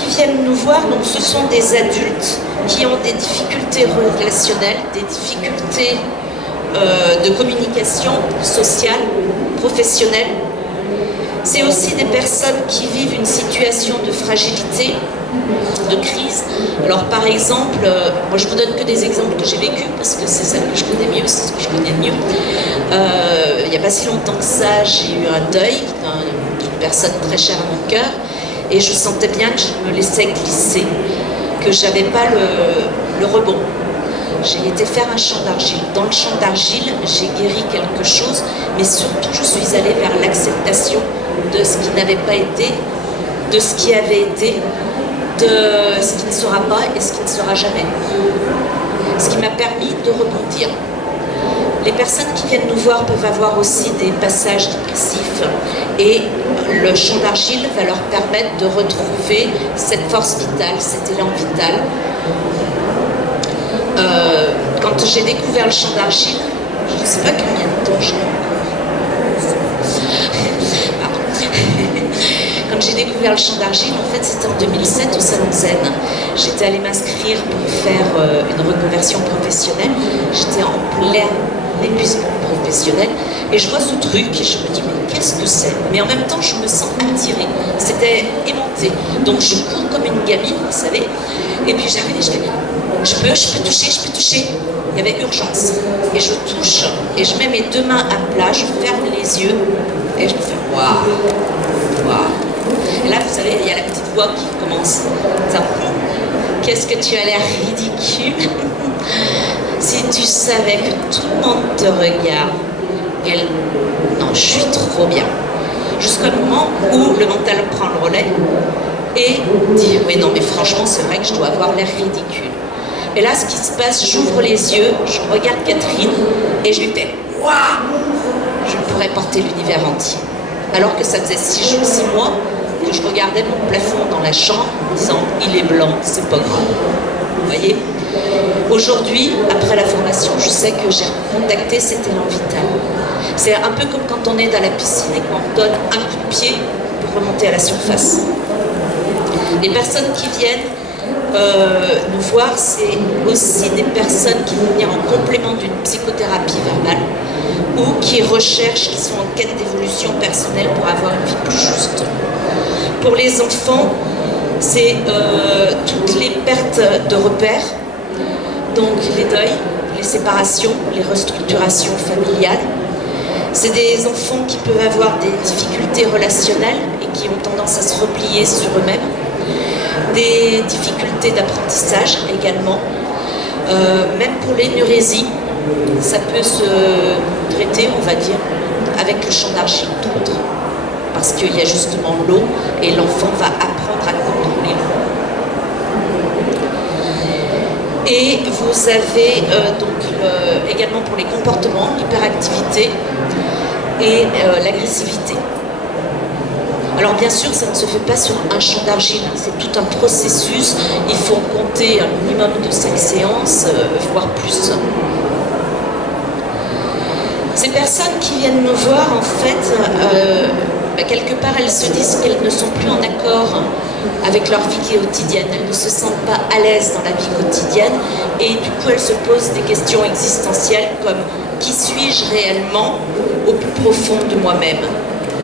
qui viennent nous voir, donc, ce sont des adultes qui ont des difficultés relationnelles, des difficultés de communication sociale, professionnelle. C'est aussi des personnes qui vivent une situation de fragilité, de crise. Alors par exemple, moi je vous donne que des exemples que j'ai vécus parce que c'est celle que je connais mieux, c'est ce que je connais mieux. Il n'y a pas si longtemps que ça, j'ai eu un deuil d'une personne très chère à mon cœur et je sentais bien que je me laissais glisser, que j'avais pas le rebond. J'ai été faire un champ d'argile. Dans le champ d'argile, j'ai guéri quelque chose, mais surtout je suis allée vers l'acceptation de ce qui n'avait pas été, de ce qui avait été, de ce qui ne sera pas et ce qui ne sera jamais. Ce qui m'a permis de rebondir. Les personnes qui viennent nous voir peuvent avoir aussi des passages dépressifs et le champ d'argile va leur permettre de retrouver cette force vitale, cet élan vital. Quand j'ai découvert le champ d'argile, je ne sais pas combien de temps j'ai Quand j'ai découvert le champ d'argile, en fait, c'était en 2007 au Salon Zen. J'étais allée m'inscrire pour faire une reconversion professionnelle. J'étais en plein épuisement professionnel et je vois ce truc et je me dis mais qu'est-ce que c'est? Mais en même temps, je me sens attirée. C'était aimanté. Donc je cours comme une gamine, vous savez. Et puis j'arrive et je fais je peux toucher. Il y avait urgence. Et je touche et je mets mes deux mains à plat, je ferme les yeux et je me fais waouh. Et là, vous savez, il y a la petite voix qui commence. Qu'est-ce que tu as l'air ridicule. Si tu savais que tout le monde te regarde. Non, je suis trop bien. Jusqu'au moment où le mental prend le relais et dit oui, non, mais franchement, c'est vrai que je dois avoir l'air ridicule. Et là, ce qui se passe, j'ouvre les yeux, je regarde Catherine et je lui fais waouh, je pourrais porter l'univers entier. Alors que ça faisait 6 mois que je regardais mon plafond dans la chambre en disant il est blanc, c'est pas grave. Vous voyez? Aujourd'hui, après la formation, je sais que j'ai contacté cet élan vital. C'est un peu comme quand on est dans la piscine et qu'on donne un coup de pied pour remonter à la surface. Les personnes qui viennent nous voir, c'est aussi des personnes qui vont venir en complément d'une psychothérapie verbale ou qui recherchent, qui sont en quête d'évolution personnelle pour avoir une vie plus juste. Pour les enfants, c'est toutes les pertes de repères, donc les deuils, les séparations, les restructurations familiales. C'est des enfants qui peuvent avoir des difficultés relationnelles et qui ont tendance à se replier sur eux-mêmes. Des difficultés d'apprentissage également. Même pour l'énurésie, ça peut se traiter, on va dire, avec le champ d'argile d'autres. Parce qu'il y a justement l'eau et l'enfant va apprendre à contrôler l'eau. Et vous avez également pour les comportements, l'hyperactivité et l'agressivité. Alors bien sûr, ça ne se fait pas sur un champ d'argile, c'est tout un processus. Il faut compter un minimum de 5 séances, voire plus. Ces personnes qui viennent nous voir, en fait, quelque part, elles se disent qu'elles ne sont plus en accord avec leur vie quotidienne. Elles ne se sentent pas à l'aise dans la vie quotidienne et du coup, elles se posent des questions existentielles comme « Qui suis-je réellement au plus profond de moi-même »